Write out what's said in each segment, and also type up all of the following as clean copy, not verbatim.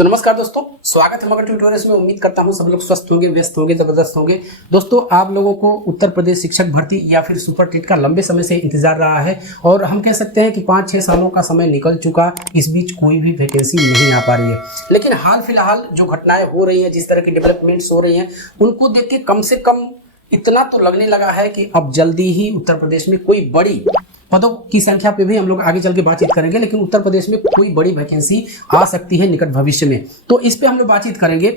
तो नमस्कार दोस्तों, स्वागत है मगर ट्यूटोरियल्स में। उम्मीद करता हूं सब लोग स्वस्थ होंगे, व्यस्त होंगे, जबरदस्त होंगे। दोस्तों, आप लोगों को उत्तर प्रदेश शिक्षक भर्ती या फिर सुपर टेट का लंबे समय से इंतजार रहा है और हम कह सकते हैं कि 5-6 सालों का समय निकल चुका। इस बीच कोई भी वैकेंसी नहीं आ पा रही है। लेकिन हाल फिलहाल जो घटनाएं हो रही हैं, जिस तरह की डेवलपमेंट्स हो रही हैं, उनको देख के कम से कम इतना तो लगने लगा है कि अब जल्दी ही उत्तर प्रदेश में कोई बड़ी पदों की संख्या पे भी हम लोग आगे चल के बातचीत करेंगे, लेकिन उत्तर प्रदेश में कोई बड़ी वैकेंसी आ सकती है निकट भविष्य में। तो इस पे हम लोग बातचीत करेंगे।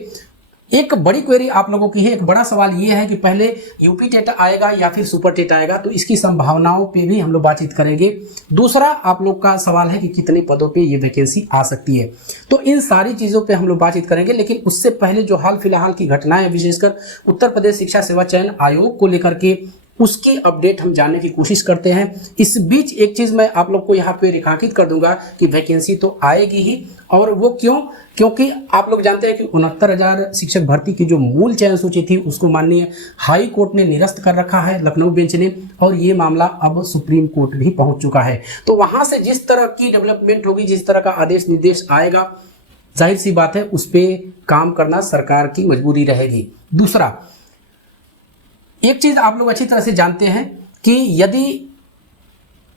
एक बड़ी क्वेरी आप लोगों की है, एक बड़ा सवाल ये है कि पहले यूपी टेट आएगा या फिर सुपर टेट आएगा, तो इसकी संभावनाओं पे भी हम लोग बातचीत करेंगे। दूसरा आप लोग का सवाल है कि कितने पदों पे ये वैकेंसी आ सकती है। तो इन सारी चीज़ों पे हम लोग बातचीत करेंगे, लेकिन उससे पहले जो हाल फिलहाल की घटनाएं, विशेषकर उत्तर प्रदेश शिक्षा सेवा चयन आयोग को लेकर के, उसकी अपडेट हम जानने की कोशिश करते हैं। इस बीच एक चीज मैं आप लोग को यहाँ पे रेखांकित कर दूंगा कि वैकेंसी तो आएगी ही, और वो क्यों? क्योंकि आप लोग जानते हैं कि 69,000 शिक्षक भर्ती की जो मूल चयन सूची थी उसको माननीय हाई कोर्ट ने निरस्त कर रखा है, लखनऊ बेंच ने, और ये मामला अब सुप्रीम कोर्ट भी पहुंच चुका है। तो वहां से जिस तरह की डेवलपमेंट होगी, जिस तरह का आदेश निर्देश आएगा, जाहिर सी बात है उस पर काम करना सरकार की मजबूरी रहेगी। दूसरा, एक चीज आप लोग अच्छी तरह से जानते हैं कि यदि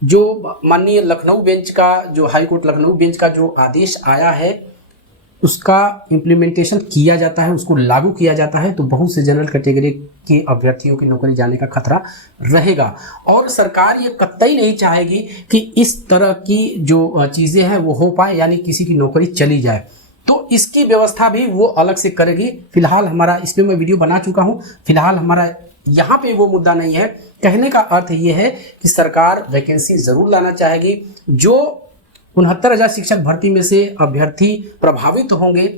जो माननीय लखनऊ बेंच का, जो हाई कोर्ट लखनऊ बेंच का जो आदेश आया है, उसका इम्प्लीमेंटेशन किया जाता है, उसको लागू किया जाता है, तो बहुत से जनरल कैटेगरी के अभ्यर्थियों की नौकरी जाने का खतरा रहेगा। और सरकार ये कतई नहीं चाहेगी कि इस तरह की जो चीजें हैं वो हो पाए, यानी किसी की नौकरी चली जाए। तो इसकी व्यवस्था भी वो अलग से करेगी। फिलहाल हमारा इस पे मैं वीडियो बना चुका हूँ, फिलहाल हमारा यहाँ पे वो मुद्दा नहीं है। कहने का अर्थ ये है कि सरकार वैकेंसी जरूर लाना चाहेगी। जो 69,000 शिक्षक भर्ती में से अभ्यर्थी प्रभावित होंगे,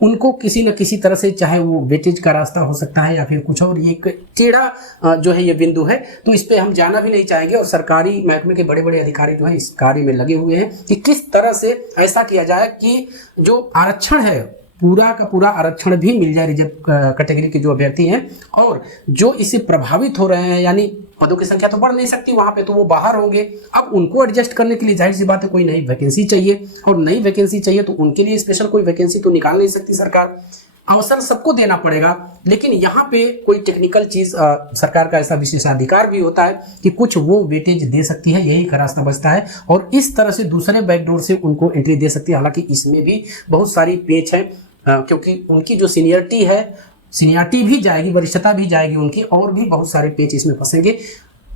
उनको किसी न किसी तरह से, चाहे वो वेटेज का रास्ता हो सकता है या फिर कुछ और, ये एक टेढ़ा जो है ये बिंदु है, तो इस पे हम जाना भी नहीं चाहेंगे। और सरकारी महकमे के बड़े बड़े अधिकारी जो है इस कार्य में लगे हुए हैं कि किस तरह से ऐसा किया जाए कि जो आरक्षण है, पूरा का पूरा आरक्षण भी मिल जाए रिजर्व कैटेगरी के जो अभ्यर्थी हैं, और जो इससे प्रभावित हो रहे हैं, यानी पदों की संख्या तो बढ़ नहीं सकती वहां पे, तो वो बाहर होंगे। अब उनको एडजस्ट करने के लिए जाहिर सी बात है कोई नई वैकेंसी चाहिए, और नई वैकेंसी चाहिए तो उनके लिए स्पेशल कोई वैकेंसी तो निकाल नहीं सकती सरकार। अवसर सबको देना पड़ेगा, लेकिन यहाँ पे कोई टेक्निकल चीज सरकार का ऐसा विशेषाधिकार भी होता है कि कुछ वो वेटेज दे सकती है, यही का रास्ता बचता है, और इस तरह से दूसरे बैकडोर से उनको एंट्री दे सकती है। हालांकि इसमें भी बहुत सारी पेच है, क्योंकि उनकी जो सीनियरिटी है, सीनियरिटी भी जाएगी, वरिष्ठता भी जाएगी उनकी, और भी बहुत सारे पेच इसमें फंसेंगे।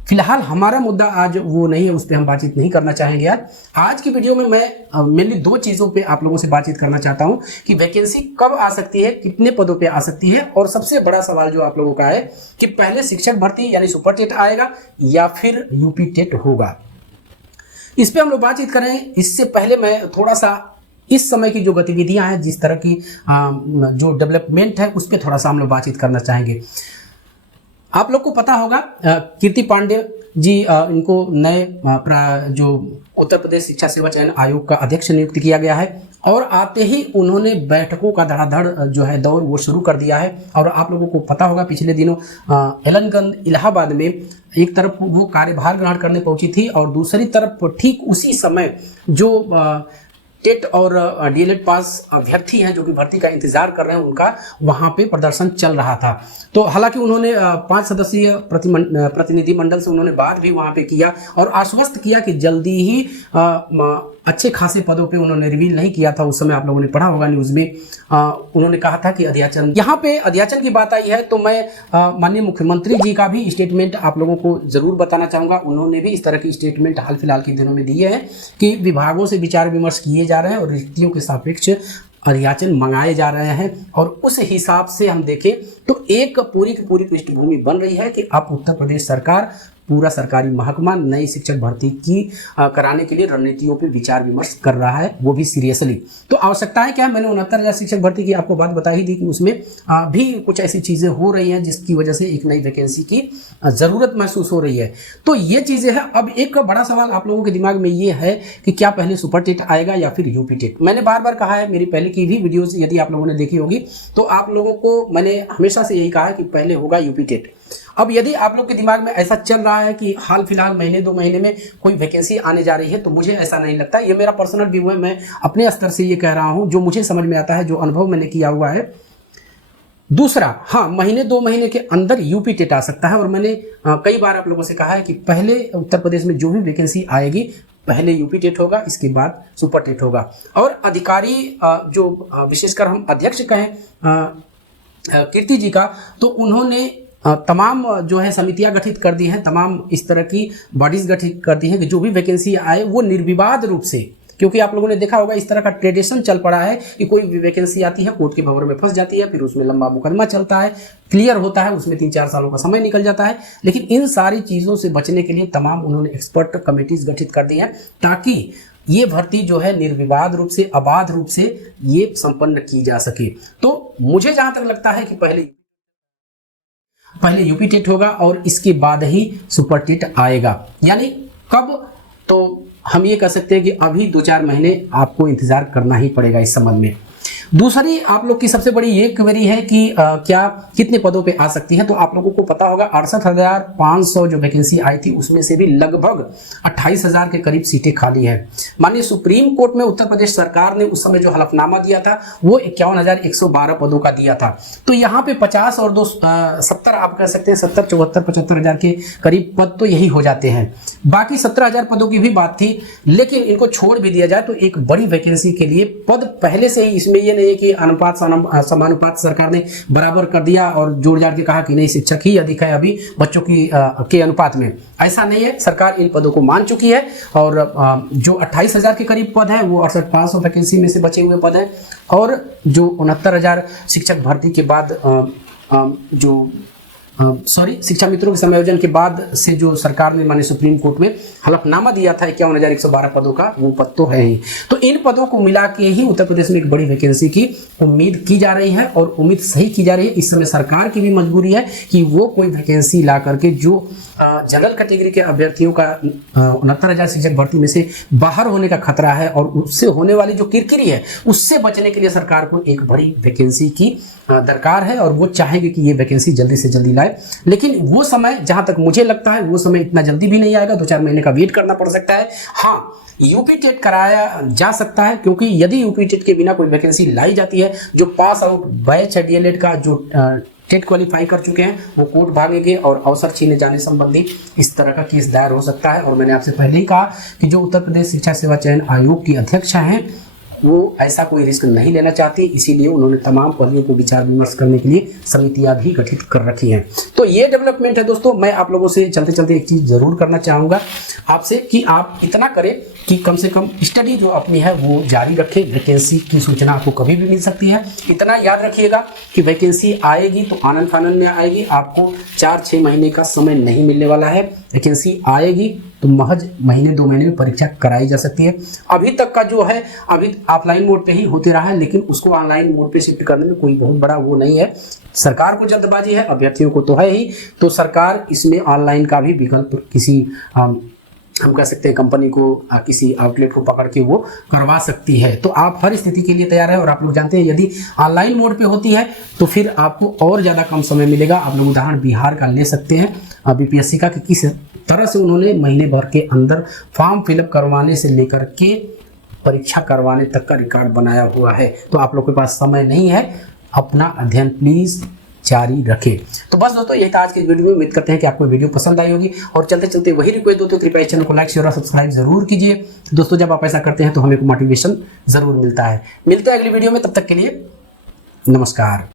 फिलहाल हमारा मुद्दा आज वो नहीं है, उस पर हम बातचीत नहीं करना चाहेंगे। आज की वीडियो में मैं मेनली 2 चीज़ों पे आप लोगों से बातचीत करना चाहता हूं कि वैकेंसी कब आ सकती है, कितने पदों पे आ सकती है, और सबसे बड़ा सवाल जो आप लोगों का है कि पहले शिक्षक भर्ती यानी सुपर टेट आएगा या फिर यूपी टेट होगा। इस पर हम लोग बातचीत करें। इससे पहले मैं थोड़ा सा इस समय की जो गतिविधियां हैं, जिस तरह की जो डेवलपमेंट है, उस पर थोड़ा सा हम लोग बातचीत करना चाहेंगे। आप लोग को पता होगा कीर्ति पांडे जी, इनको नए जो उत्तर प्रदेश शिक्षा सेवा चयन आयोग का अध्यक्ष नियुक्त किया गया है, और आते ही उन्होंने बैठकों का धड़ाधड़ जो है दौर वो शुरू कर दिया है। और आप लोगों को पता होगा पिछले दिनों एलनगंज इलाहाबाद में एक तरफ वो कार्यभार ग्रहण करने पहुंची थी, और दूसरी तरफ ठीक उसी समय जो टेट और डीएलएड पास अभ्यर्थी हैं जो कि भर्ती का इंतजार कर रहे हैं, उनका वहां पे प्रदर्शन चल रहा था। तो हालांकि उन्होंने 5 सदस्यीय प्रतिनिधि मंडल से उन्होंने बात भी वहां पे किया और आश्वस्त किया कि जल्दी ही अच्छे खासे पदों पे, उन्होंने रिवील नहीं किया था उस समय, आप लोगों ने पढ़ा होगा न्यूज में। उन्होंने कहा था कि अध्याचन, यहाँ पे अध्याचन की बात आई है तो मैं माननीय मुख्यमंत्री जी का भी स्टेटमेंट आप लोगों को जरूर बताना चाहूंगा। उन्होंने भी इस तरह की स्टेटमेंट हाल फिलहाल के दिनों में दिए हैं कि विभागों से विचार विमर्श किए जा रहे हैं और रिक्तियों के सापेक्ष अध्याचन मंगाए जा रहे हैं, और उस हिसाब से हम देखें तो एक पूरी की पूरी पृष्ठभूमि बन रही है कि अब उत्तर प्रदेश सरकार, पूरा सरकारी महकमा नई शिक्षक भर्ती की कराने के लिए रणनीतियों पे विचार विमर्श कर रहा है, वो भी सीरियसली। तो आवश्यकता है क्या? मैंने 69,000 शिक्षक भर्ती की आपको बात बता ही दी कि उसमें भी कुछ ऐसी चीज़ें हो रही हैं जिसकी वजह से एक नई वैकेंसी की ज़रूरत महसूस हो रही है। तो ये चीज़ें हैं। अब एक बड़ा सवाल आप लोगों के दिमाग में ये है कि क्या पहले सुपर टेट आएगा या फिर यूपी टेट? मैंने बार बार कहा है, मेरी पहले की भी वीडियोज़ यदि आप लोगों ने देखी होगी तो आप लोगों को मैंने हमेशा से यही कहा है कि पहले होगा यूपी टेट। अब यदि आप लोग के दिमाग में ऐसा चल रहा है कि हाल फिलहाल महीने 2 महीने में कोई वैकेंसी आने जा रही है, तो मुझे ऐसा नहीं लगता। ये मेरा पर्सनल व्यू है, मैं अपने स्तर से ये कह रहा हूं, जो मुझे समझ में आता है, जो अनुभव मैंने किया हुआ है। दूसरा, हाँ, महीने 2 महीने के अंदर यूपी टेट आ सकता है। और मैंने कई बार आप लोगों से कहा है कि पहले उत्तर प्रदेश में जो भी वैकेंसी आएगी, पहले यूपी टेट होगा, इसके बाद सुपर टेट होगा। और अधिकारी जो विशेषकर हम अध्यक्ष कहें कीर्ति जी का, तो उन्होंने तमाम जो है समितियां गठित कर दी हैं, तमाम इस तरह की बॉडीज गठित कर दी हैं कि जो भी वैकेंसी आए वो निर्विवाद रूप से, क्योंकि आप लोगों ने देखा होगा इस तरह का ट्रेडिशन चल पड़ा है कि कोई भी वैकेंसी आती है, कोर्ट के भंवर में फंस जाती है, फिर उसमें लंबा मुकदमा चलता है, क्लियर होता है, उसमें 3-4 सालों का समय निकल जाता है। लेकिन इन सारी चीज़ों से बचने के लिए तमाम उन्होंने एक्सपर्ट कमेटीज गठित कर दी हैं, ताकि ये भर्ती जो है निर्विवाद रूप से, अबाध रूप से ये संपन्न की जा सके। तो मुझे जहां तक लगता है कि पहले यूपी टेट होगा और इसके बाद ही सुपर टेट आएगा। यानी कब, तो हम ये कह सकते हैं कि अभी 2-4 महीने आपको इंतजार करना ही पड़ेगा इस संबंध में। दूसरी आप लोग की सबसे बड़ी ये क्वेरी है कि क्या कितने पदों पे आ सकती है। तो आप लोगों को पता होगा 68,500 जो वैकेंसी आई थी, उसमें से भी लगभग 28,000 के करीब सीटें खाली है। माननीय सुप्रीम कोर्ट में उत्तर प्रदेश सरकार ने उस समय जो हलफनामा दिया था वो 51,112 पदों का दिया था। तो यहाँ पे 50 और 70 आप कह सकते हैं 70, 74, 75,000 के करीब पद तो यही हो जाते हैं। बाकी 17,000 पदों की भी बात थी, लेकिन इनको छोड़ भी दिया जाए तो एक बड़ी वैकेंसी के लिए पद पहले से ही, इसमें ये नहीं है कि अनुपात समानुपात सरकार ने बराबर कर दिया और जोड़ जाड़ के कहा कि नहीं शिक्षक ही अधिक है अभी बच्चों की के अनुपात में, ऐसा नहीं है। सरकार इन पदों को मान चुकी है और जो 28,000 के करीब पद है वो 68,500 वैकेंसी में से बचे हुए पद है। और जो 69,000 शिक्षक भर्ती के बाद शिक्षा मित्रों के समायोजन के बाद से जो सरकार ने माने सुप्रीम कोर्ट में हलफनामा दिया था 51,112 पदों का, वो पद तो है ही। तो इन पदों को मिला के ही उत्तर प्रदेश में एक बड़ी वैकेंसी की उम्मीद की जा रही है और उम्मीद सही की जा रही है। इस समय सरकार की भी मजबूरी है कि वो कोई वैकेंसी ला करके जो जनरल कैटेगरी के अभ्यर्थियों का 69,000 शिक्षक भर्ती में से बाहर होने का खतरा है और उससे होने वाली जो किरकिरी है उससे बचने के लिए सरकार को एक बड़ी वैकेंसी की दरकार है और वो चाहेंगे कि ये वैकेंसी जल्दी से जल्दी लाए। लेकिन वो समय, जहां तक मुझे लगता है, वो समय इतना जल्दी भी नहीं आएगा, 2-4 महीने का वेट करना पड़ सकता है। हाँ, यूपी टेट कराया जा सकता है, क्योंकि यदि यूपी टेट के बिना कोई वैकेंसी लाई जाती है, जो पास आउट बैच है डीएलएड का, जो टेट क्वालिफाई कर चुके हैं, वो कोर्ट भागेंगे और अवसर छीने जाने संबंधी इस तरह का केस दायर हो सकता है। और मैंने आपसे पहले ही कहा कि जो उत्तर प्रदेश शिक्षा सेवा चयन आयोग की अध्यक्ष हैं वो ऐसा कोई रिस्क नहीं लेना चाहती, इसीलिए उन्होंने तमाम पदों को विचार विमर्श करने के लिए समितियां भी गठित कर रखी हैं। तो ये डेवलपमेंट है दोस्तों। मैं आप लोगों से चलते चलते एक चीज जरूर करना चाहूंगा आपसे कि आप इतना करें कि कम से कम स्टडी जो अपनी है वो जारी रखें। वैकेंसी की सूचना आपको कभी भी मिल सकती है। इतना याद रखिएगा कि वैकेंसी आएगी तो आनंद फानंद में आएगी, आपको 4-6 महीने का समय नहीं मिलने वाला है। वैकेंसी आएगी तो महज महीने 2 महीने में परीक्षा कराई जा सकती है। अभी तक का जो है अभी ऑफलाइन मोड पे ही होते रहा है, लेकिन उसको ऑनलाइन मोड पे शिफ्ट करने में कोई बहुत बड़ा वो नहीं है। सरकार को जल्दबाजी है, अभ्यर्थियों को तो है ही, तो सरकार इसमें ऑनलाइन का भी विकल्प किसी हम कह सकते हैं कंपनी को किसी आउटलेट को पकड़ के वो करवा सकती है। तो आप हर स्थिति के लिए तैयार है। और आप लोग जानते हैं यदि ऑनलाइन मोड पे होती है तो फिर आपको और ज़्यादा कम समय मिलेगा। आप लोग उदाहरण बिहार का ले सकते हैं बीपीएससी का, कि किस तरह से उन्होंने महीने भर के अंदर फॉर्म फिलअप करवाने से लेकर के परीक्षा करवाने तक का रिकॉर्ड बनाया हुआ है। तो आप लोग के पास समय नहीं है, अपना अध्ययन प्लीज जारी रखें। तो बस दोस्तों यही था आज की वीडियो में। उम्मीद करते हैं कि आपको वीडियो पसंद आई होगी और चलते चलते वही रिक्वेस्ट दोस्तों, कृपया चैनल को लाइक शेयर और सब्सक्राइब जरूर कीजिए दोस्तों। जब आप ऐसा करते हैं तो हमें को मोटिवेशन जरूर मिलता है। मिलते हैं अगली वीडियो में, तब तक के लिए नमस्कार।